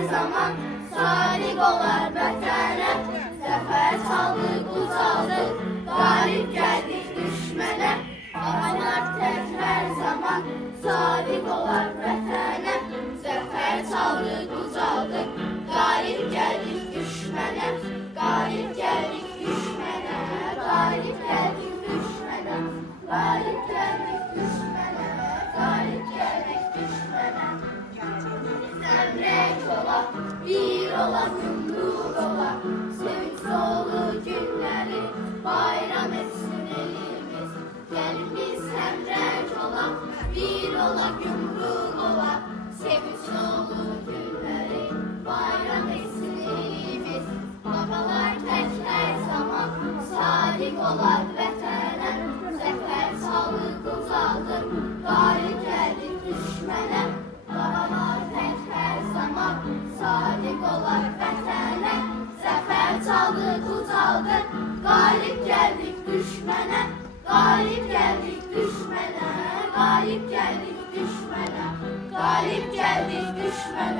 her zaman, salik olar vətənə. Zəfər çaldık, ucaldık, qalib gəldik düşmənə. Ağalar tək hər zaman, salik olar vətənə. Zəfər çaldık, ucaldık, qalib gəldik düşmənə. Qalib gəldik düşmənə, qalib gəldik düşmənə. Qalib gəldik düşmənə, qalib gəldik düşmənə. Səmrək ola, bir ola, yumruq ola, sevinç dolu günləri bayram etsin elimiz. Gəlin biz həmrək ola, bir ola, yumruq ola, sevinç dolu günləri bayram etsin elimiz. Babalar tək hər zaman, salik olar vətənə. Zəfər çaldık, ucaldık, qalib gəldik düşmənə. Babalar tək hər zaman, salik olar vətənə. Zəfər çaldık, ucaldık, qalib gəldik düşmənə. Qalib gəldik düşmənə, qalib gəldik düşmənə. Qalib gəldik düşmənə.